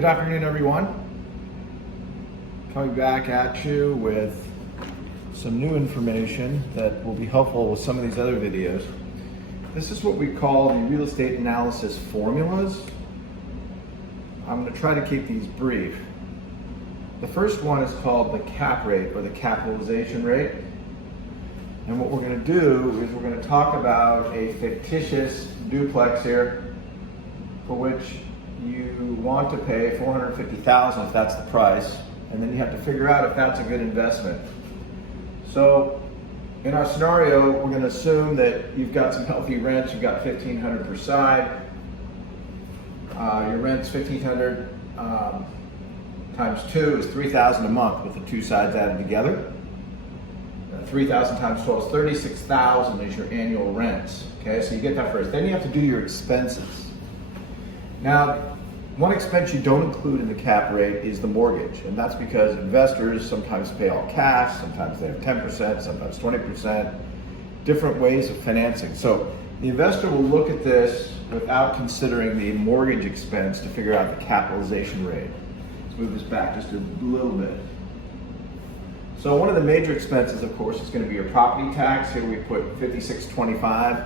Good afternoon, everyone. Coming back at you with some new information that will be helpful with some of these other videos. This is what we call the real estate analysis formulas. I'm going to try to keep these brief. The first one is called the cap rate, or the capitalization rate. And what we're going to do is we're going to talk about a fictitious duplex here for which you want to pay $450,000 if that's the price, and then you have to figure out if that's a good investment. So in our scenario, we're going to assume that you've got some healthy rents. You've got $1,500 per side. Your rent's $1,500 times 2 is $3,000 a month with the two sides added together. 3,000 times 12 is 36,000 is your annual rents. Okay, so you get that first. Then you have to do your expenses. Now, one expense you don't include in the cap rate is the mortgage, and that's because investors sometimes pay all cash, sometimes they have 10%, sometimes 20%, different ways of financing. So the investor will look at this without considering the mortgage expense to figure out the capitalization rate. Let's move this back just a little bit. So one of the major expenses, of course, is going to be your property tax. Here we put $56.25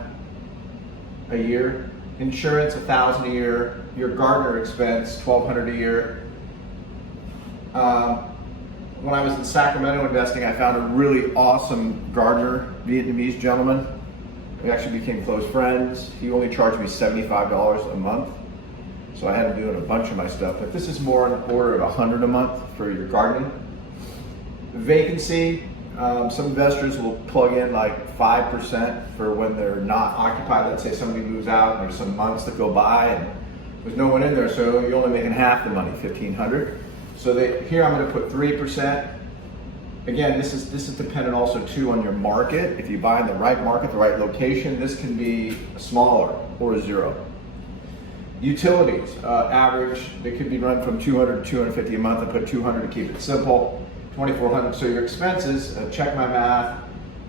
a year. Insurance, $1,000 a year. Your gardener expense, $1,200 a year. When I was in Sacramento investing, I found a really awesome gardener, Vietnamese gentleman. We actually became close friends. He only charged me $75 a month, so I had to do a bunch of my stuff. But this is more in the order of $100 a month for your gardening. Vacancy, some investors will plug in like 5% for when they're not occupied. Let's say somebody moves out and there's some months that go by and there's no one in there, so you're only making half the money, $1,500. So here I'm going to put 3%. Again, this is dependent also too on your market. If you buy in the right market, the right location, this can be smaller or a 0. Utilities, average, they could be run from $200 to $250 a month. I put $200 to keep it simple. $2,400. So your expenses, check my math,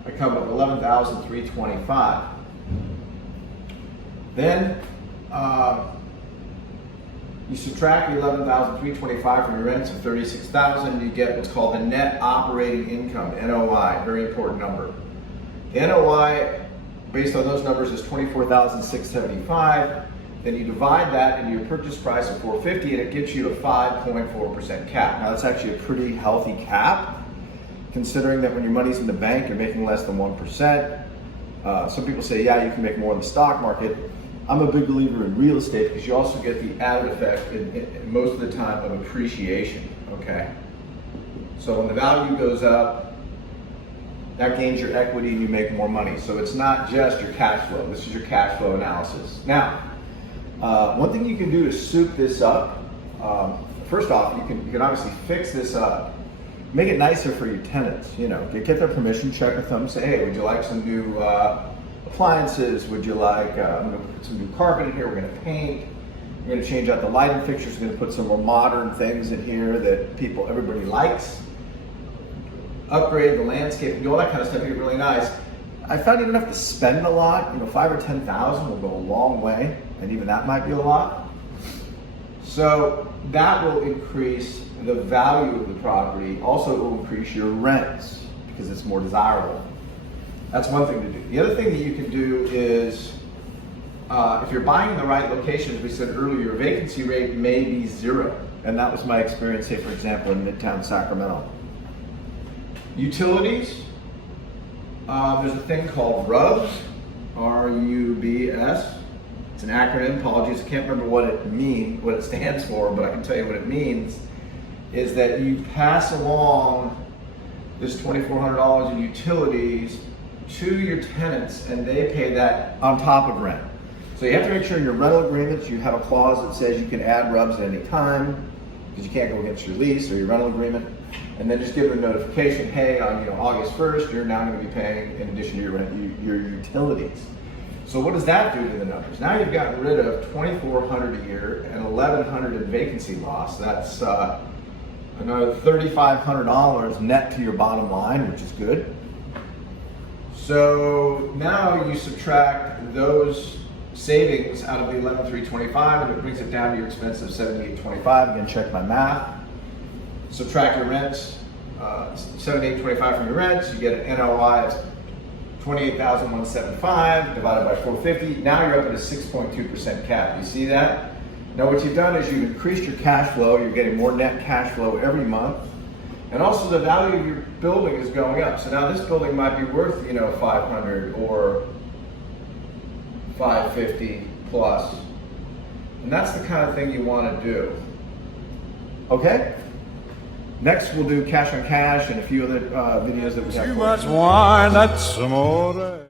I come up with $11,325. Then you subtract the $11,325 from your rents of $36,000, you get what's called the net operating income, NOI, very important number. The NOI, based on those numbers, is $24,675. Then you divide that into your purchase price of $450, and it gets you a 5.4% cap. Now that's actually a pretty healthy cap, considering that when your money's in the bank, you're making less than 1%. Some people say, yeah, you can make more in the stock market. I'm a big believer in real estate because you also get the added effect in most of the time of appreciation, okay? So when the value goes up, that gains your equity and you make more money. So it's not just your cash flow. This is your cash flow analysis. Now, one thing you can do to soup this up, first off, you can obviously fix this up, make it nicer for your tenants. You know, get their permission, check with them, say, hey, would you like some new appliances? Would you like, I'm going to put some new carpet in here, we're going to paint, we're going to change out the lighting fixtures, we're going to put some more modern things in here that everybody likes, upgrade the landscape, do all that kind of stuff, make it really nice. I found you don't have to spend a lot, you know, $5,000 or $10,000 will go a long way, and even that might be a lot. So that will increase the value of the property. Also, it will increase your rents because it's more desirable. That's one thing to do. The other thing that you can do is, if you're buying in the right location, as we said earlier, your vacancy rate may be 0. And that was my experience, say, for example, in Midtown Sacramento. Utilities. There's a thing called RUBS, R-U-B-S. It's an acronym, apologies, I can't remember what it stands for, but I can tell you what it means, is that you pass along this $2,400 in utilities to your tenants and they pay that on top of rent. So you have to make sure in your rental agreements you have a clause that says you can add RUBS at any time because you can't go against your lease or your rental agreement. And then just give them a notification, hey, on August 1st, you're now going to be paying, in addition to your rent, your utilities. So what does that do to the numbers? Now you've gotten rid of $2,400 a year and $1,100 in vacancy loss. That's another $3,500 net to your bottom line, which is good. So now you subtract those savings out of the 11,325, and it brings it down to your expense of 7,825. Again, check my math. Subtract your rents, 7,825 from your rents, you get an NOI of 28,175 divided by 450. Now you're up at a 6.2% cap. You see that? Now what you've done is you've increased your cash flow. You're getting more net cash flow every month. And also the value of your building is going up. So now this building might be worth, 500 or 550 plus. And that's the kind of thing you want to do. Okay? Next we'll do cash on cash and a few other videos that we have. Too much wine, that's amore.